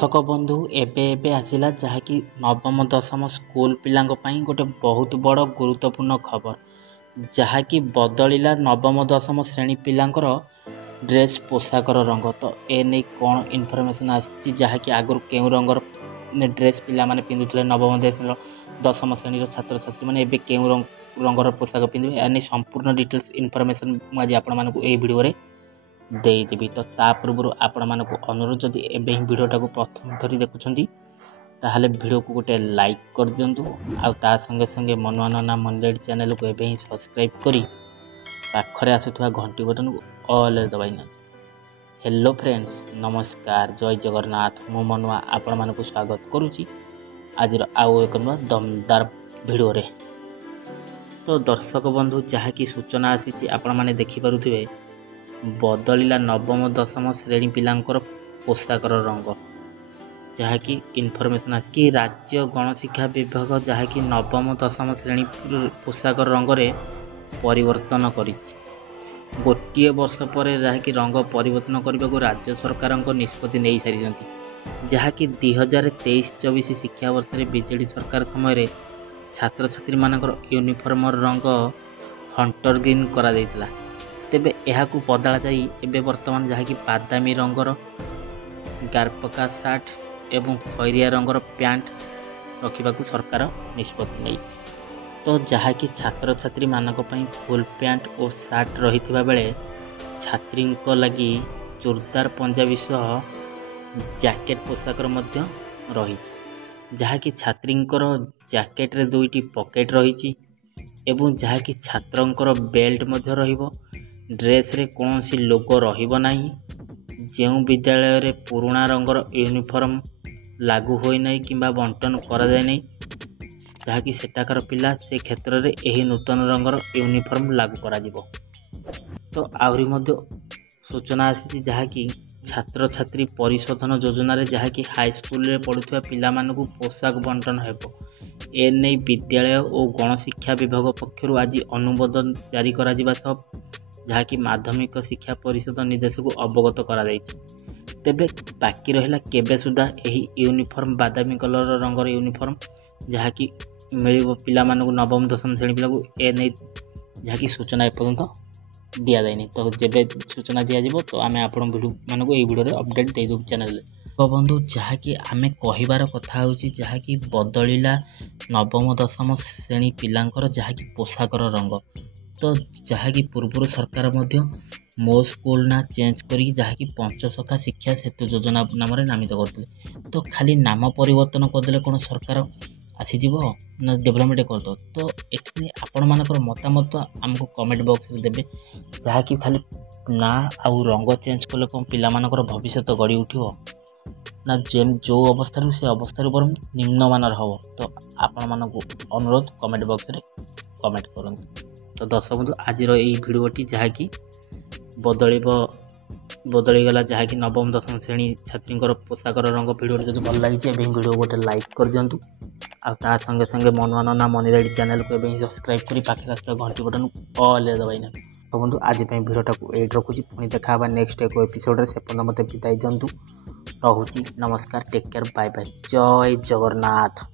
दर्शक बंधु एबे एबे आसिला जहाँकि नवम दशम स्कूल पिलांक पई गोटे बहुत बड़ गुरुत्वपूर्ण खबर जहाँकि बदलिला नवम दशम श्रेणी पिलांकर ड्रेस पोशाकर रंग। तो ए नहीं कौन इनफॉरमेशन आसी जहाँकि आगुरी केउ रंगर ड्रेस पिला माने पिंधुले नवम दशम श्रेणी छात्र छात्री मैंने एबे केउ रंगर पोशाक पिंधे यानी संपूर्ण डिटेल्स इनफॉरमेशन मुझे आपण मानकु ए वीडियो रे देदेवी। तो ता पूर्व आपण मानक अनुरोध जदि एबे ही वीडियोटा को प्रथम थरी देखुछंती ताहले वीडियो को गोटे लाइक कर दियंतु आ ता संगे संगे मनवाना मंडेड चैनल को एबे ही सब्सक्राइब करी पाखरे आसुथवा घंटी बटन को ऑल दबाई ना। हेलो फ्रेंड्स नमस्कार जय जगन्नाथ मु मनवा आपण मानक स्वागत करूची आज आउ एक दमदार वीडियो रे। तो दर्शक बंधु जहाँ की सूचना आसी आपण माने देखि पारुथिबे बदलिला नवम दशम श्रेणी पिलांकर पोशाकर रंग जहाँकि इनफॉरमेशन आसी कि राज्य गणशिक्षा विभाग जहाँकि नवम दशम श्रेणी पोशाकर रंग रे परिवर्तन करिछि। गोटे वर्ष पर जहाँकि रंग परिवर्तन करने को राज्य सरकार निष्पत्ति नहीं सारी जहाँकि 2023-24 शिक्षा वर्ष में बीजेडी सरकार समय छात्र छात्री मानकर यूनिफॉर्म रंग हंटर ग्रीन करा देइतला। तेबे एहाकु बदला जाई एबे वर्तमान जहाँकि बादामी रंगर गारपका सार्ट एवं खैरिया रंगर पैंट रखा सरकार निष्पत्ति नहीं। तो जहाँकि छात्र छात्री मानक पई फुल पैंट और सार्ट रही बेले छात्री लगी जोरदार पंजाबी सह जैकेट पोशाकर मध्य रही जहाँकि छात्रींकर जैकेट रे दुईटी पॉकेट रही एवं जहाँकि छात्रंकर बेल्ट मध्य रहिबो। ड्रेस रे कौन सी लोगो रहिबो नाही। जो विद्यालय रे पुराणा रंगर यूनिफॉर्म लागू होई नहीं किंबा बंटन करा जाय नहीं जहाँकि सेटाकर पिला से क्षेत्र में यही नूतन रंगर यूनिफॉर्म लागू करा जिवो। तो आहरी मध्य सूचना आसी जहाँकि छात्र छात्री परिशोधन योजना रे जहाँकि हाई स्कूल रे पढ़ुवा पिला मानकु पोशाक बंटन हेबो। ए नहीं विद्यालय और गणशिक्षा विभाग पक्षर आज अनुमोदन जारी करा जिबा सह जहाँकि माध्यमिक शिक्षा परिषद निर्देश को अवगत करा तेबे बाकी रहिला केबे सुधा यही यूनिफॉर्म बादामी कलर रंगर यूनिफॉर्म जहाँकि मिल पिला मानकु नवम दशम श्रेणी पिला को ए नहीं जहाँकि सूचना एपर्यंत दि जाए। तो जेबे सूचना दिज्व तो आम आप वीडियो मानक ये वीडियो अपडेट दे देबु चैनल। तो बंधु जहाँकि आम कहबार कथा होची जहाँकि बदलिला नवम दशम श्रेणी पिलांकर जहाँकि पोशाकर रंग। तो जहाँकि पूर्व सरकार मध्य मो स्कूल ना चेंज करी जहाँकि पंचसखा शिक्षा सेतु योजना नाम नामित करते। तो खाली नाम परिवर्तन करदे कौन सरकार आसीज ना डेभलपमेंट करद। तो ये आपण मानकर मतामत आमको कमेंट बॉक्स में देवे जहाँकि खाली ना आउ रंग चेंज कले कौन पिला मानकर भविष्य गढ़ी उठिबो ना जेन जो अवस्था से अवस्था बरम निम्नमानर हम। तो आपण मानक अनुरोध कमेंट बॉक्स में कमेंट करूँ। तो दर्शक बंधु आज यही भिडियोटी जहाँकि बदलीगला जहाँकि नवम दशम श्रेणी छात्री पोशाकर रंग भिडियो जब भल लगी भिडियो गोटे लाइक कर दिंतु आ संगे संगे मनवाना मनीराइड चैनल को एवं सब्सक्राइब कर पाखे घंटी बटन ऑल दबाई ना। तो बंधु आज भिडियोटा को एट रखुची पुणी देखा नेक्स्ट एक एपिसोड से पर्यटन मत विदाई दिंतु रहुची। नमस्कार टेक केयर बाय बाय जय जगन्नाथ।